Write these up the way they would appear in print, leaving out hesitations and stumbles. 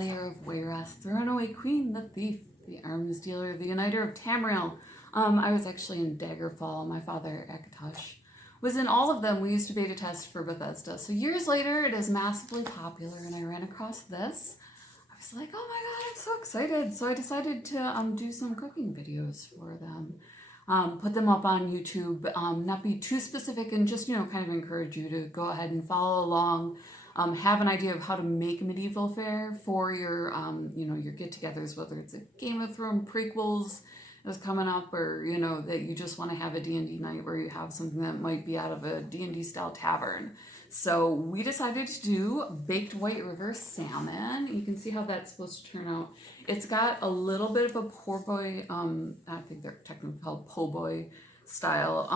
Aliera of Wayrest, the runaway queen, the thief, the arms dealer, the uniter of Tamriel. I was actually in Daggerfall. My father, Akatosh, was in all of them. We used to beta test for Bethesda. So years later, it is massively popular, and I ran across this. I was like, oh my god, I'm so excited. So I decided to do some cooking videos for them. Put them up on YouTube, not be too specific, and just, kind of encourage you to go ahead and follow along. Have an idea of how to make medieval fare for your, your get-togethers, whether it's a Game of Thrones prequels is coming up, or, that you just want to have a D&D night where you have something that might be out of a D&D style tavern. So we decided to do baked White River salmon. You can see how that's supposed to turn out. It's got a little bit of a poor boy, I think they're technically called po' boy style,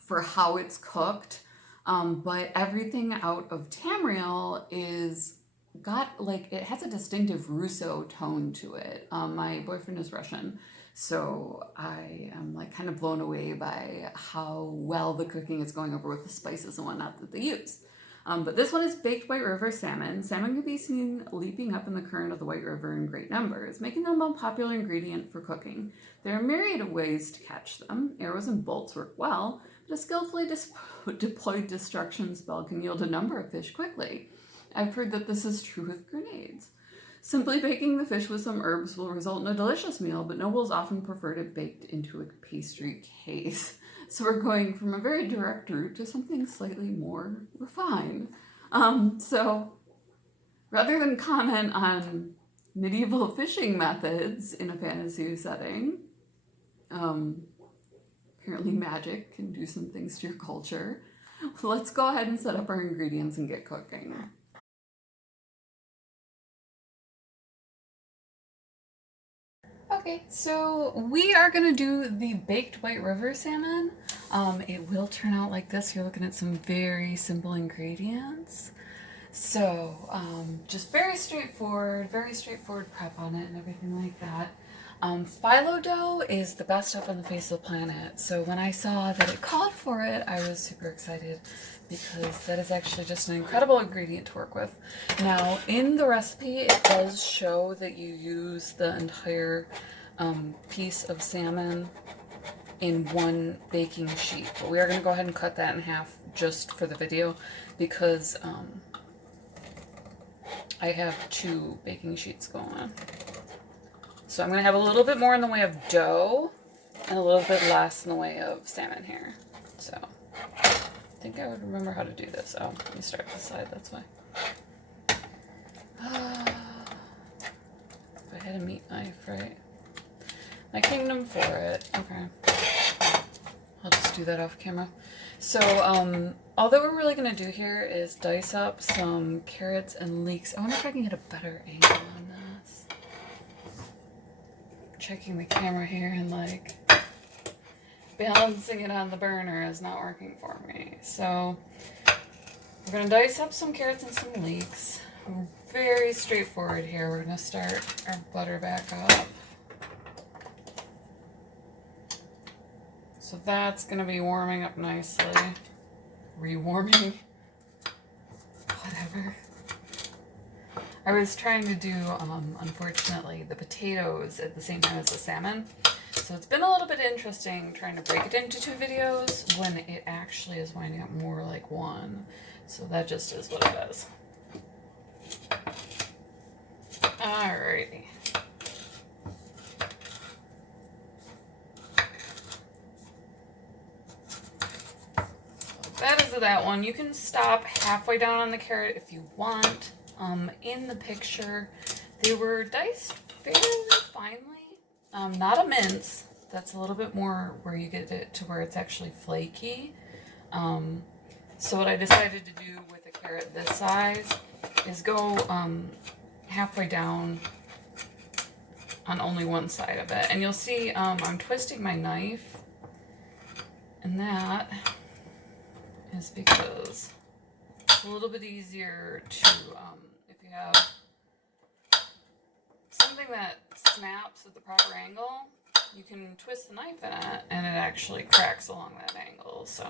for how it's cooked. But everything out of Tamriel is got, it has a distinctive Russo tone to it. My boyfriend is Russian, so I am kind of blown away by how well the cooking is going over with the spices and whatnot that they use. But this one is baked White River salmon. Salmon can be seen leaping up in the current of the White River in great numbers, making them a popular ingredient for cooking. There are myriad of ways to catch them. Arrows and bolts work well, but a skillfully deployed destruction spell can yield a number of fish quickly. I've heard that this is true with grenades. Simply baking the fish with some herbs will result in a delicious meal, but nobles often preferred it baked into a pastry case. So we're going from a very direct route to something slightly more refined. So rather than comment on medieval fishing methods in a fantasy setting, apparently magic can do some things to your culture. Let's go ahead and set up our ingredients and get cooking. Okay, so we are gonna do the baked White River salmon. It will turn out like this. You're looking at some very simple ingredients. So just very straightforward prep on it and everything like that. Phyllo dough is the best stuff on the face of the planet. So when I saw that it called for it, I was super excited because that is actually just an incredible ingredient to work with. Now, in the recipe, it does show that you use the entire piece of salmon in one baking sheet. But we are going to go ahead and cut that in half just for the video because I have 2 baking sheets going on. So I'm going to have a little bit more in the way of dough and a little bit less in the way of salmon here. So I think I would remember how to do this. Oh, let me start this side, that's why. If I had a meat knife, right? My kingdom for it. Okay. I'll just do that off camera. So all that we're really going to do here is dice up some carrots and leeks. I wonder if I can get a better angle on this. Checking the camera here and balancing it on the burner is not working for me. So we're going to dice up some carrots and some leeks. Very straightforward here. We're going to start our butter back up. So that's going to be warming up nicely. Rewarming. Whatever. I was trying to do, unfortunately, the potatoes at the same time as the salmon. So it's been a little bit interesting trying to break it into 2 videos when it actually is winding up more like one. So that just is what it is. Alrighty. That is that one. You can stop halfway down on the carrot if you want. In the picture, they were diced fairly finely. Not a mince. That's a little bit more where you get it to where it's actually flaky. So what I decided to do with a carrot this size is go halfway down on only one side of it. And you'll see I'm twisting my knife, and that is because it's a little bit easier to, if you have something that snaps at the proper angle, you can twist the knife in it and it actually cracks along that angle. So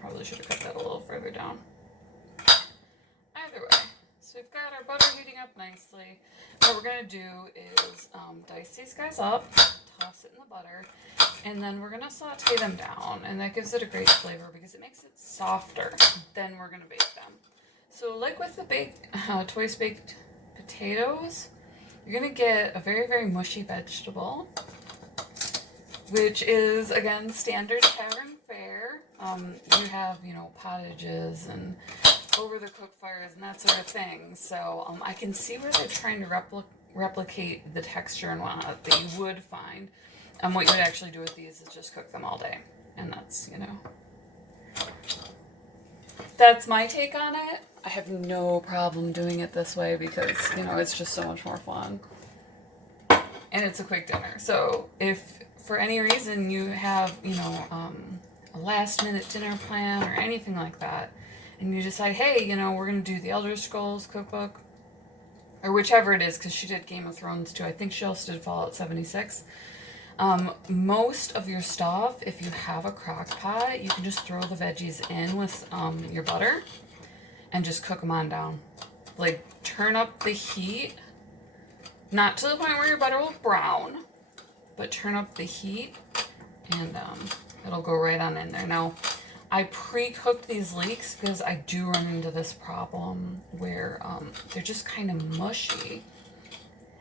probably should have cut that a little further down. Either way, so we've got our butter heating up nicely. What we're going to do is dice these guys up, toss it in the butter, and then we're going to saute them down. And that gives it a great flavor because it makes it softer. Then we're going to bake them. So like with the twice baked potatoes, you're going to get a very, very mushy vegetable, which is, again, standard tavern fare. You have, pottages and over-the-cook fires and that sort of thing. So I can see where they're trying to replicate the texture and whatnot that you would find. What you would actually do with these is just cook them all day. And that's, that's my take on it. I have no problem doing it this way because, it's just so much more fun. And it's a quick dinner. So if for any reason you have, a last minute dinner plan or anything like that, and you decide, hey, we're going to do the Elder Scrolls cookbook, or whichever it is, because she did Game of Thrones too. I think she also did Fallout 76. Most of your stuff, if you have a crock pot, you can just throw the veggies in with your butter and just cook them on down. Like, turn up the heat, not to the point where your butter will brown, but turn up the heat and it'll go right on in there. Now, I pre-cooked these leeks because I do run into this problem where they're just kind of mushy.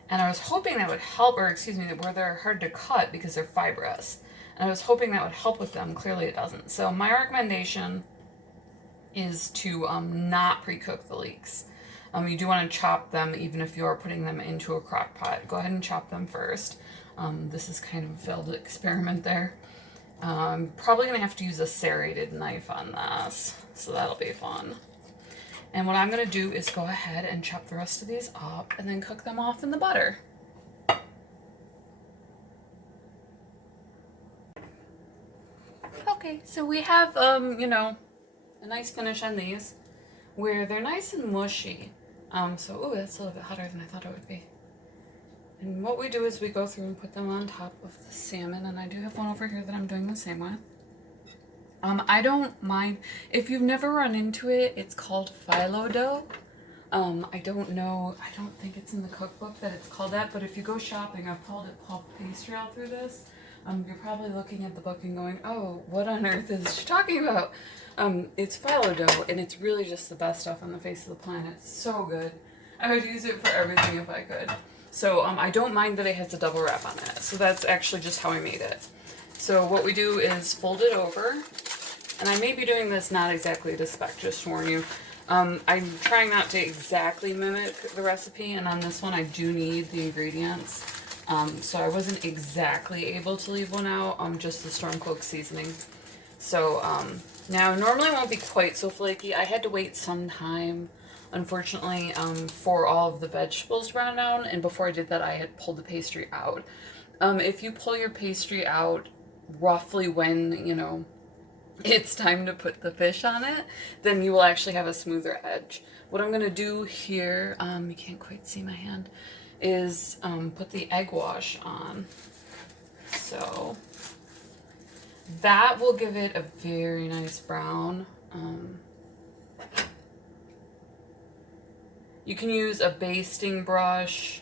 And I was hoping that would help, or excuse me, where they're hard to cut because they're fibrous. And I was hoping that would help with them. Clearly it doesn't. So my recommendation is to not pre-cook the leeks. You do want to chop them even if you are putting them into a crock pot. Go ahead and chop them first. This is kind of a failed experiment there. I'm probably going to have to use a serrated knife on this, so that'll be fun. And what I'm going to do is go ahead and chop the rest of these up and then cook them off in the butter. Okay, so we have, a nice finish on these where they're nice and mushy. That's a little bit hotter than I thought it would be. And what we do is we go through and put them on top of the salmon, and I do have one over here that I'm doing the same with. I don't mind, if you've never run into it, it's called phyllo dough. I don't know, I don't think it's in the cookbook that it's called that, but if you go shopping, I've called it puff pastry all through this. You're probably looking at the book and going, oh, what on earth is she talking about? It's phyllo dough, and it's really just the best stuff on the face of the planet. It's so good. I would use it for everything if I could. So I don't mind that it has a double wrap on it. So that's actually just how I made it. So what we do is fold it over. And I may be doing this not exactly to spec, just to warn you. I'm trying not to exactly mimic the recipe. And on this one, I do need the ingredients. So I wasn't exactly able to leave one out. Just the Stormcloak seasoning. So now normally it won't be quite so flaky. I had to wait some time, unfortunately, for all of the vegetables to brown down, and before I did that I had pulled the pastry out. If you pull your pastry out roughly when, it's time to put the fish on it, then you will actually have a smoother edge. What I'm going to do here, you can't quite see my hand, is put the egg wash on. So that will give it a very nice brown. You can use a basting brush.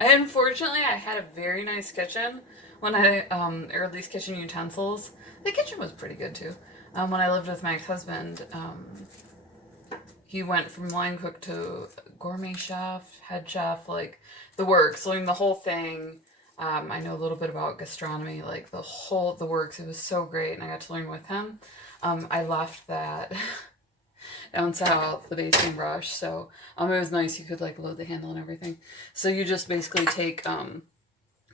Unfortunately, I had a very nice kitchen when or at least kitchen utensils. The kitchen was pretty good too. When I lived with my ex-husband, he went from line cook to gourmet chef, head chef, like the works, learning the whole thing. I know a little bit about gastronomy, like the works. It was so great, and I got to learn with him. I left that down south, the basting brush, so it was nice. You could like load the handle and everything. So you just basically take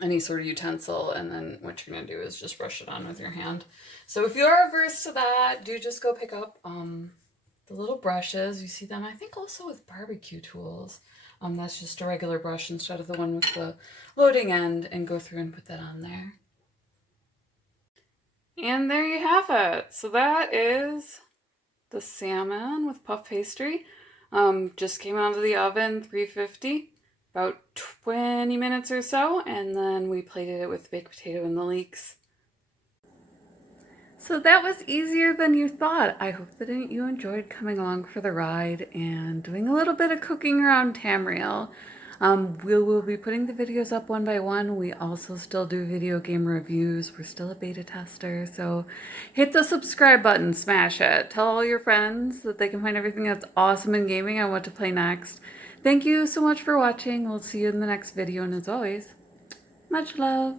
any sort of utensil, and then what you're gonna do is just brush it on with your hand. So if you're averse to that, do just go pick up the little brushes. You see them, I think, also with barbecue tools. That's just a regular brush instead of the one with the loading end, and go through and put that on there. And there you have it. So that is the salmon with puff pastry. Just came out of the oven, 350, about 20 minutes or so, and then we plated it with baked potato and the leeks. So that was easier than you thought. I hope that you enjoyed coming along for the ride and doing a little bit of cooking around Tamriel. We will be putting the videos up one by one. We also still do video game reviews. We're still a beta tester, so hit the subscribe button, smash it. Tell all your friends that they can find everything that's awesome in gaming and what to play next. Thank you so much for watching. We'll see you in the next video, and as always, much love.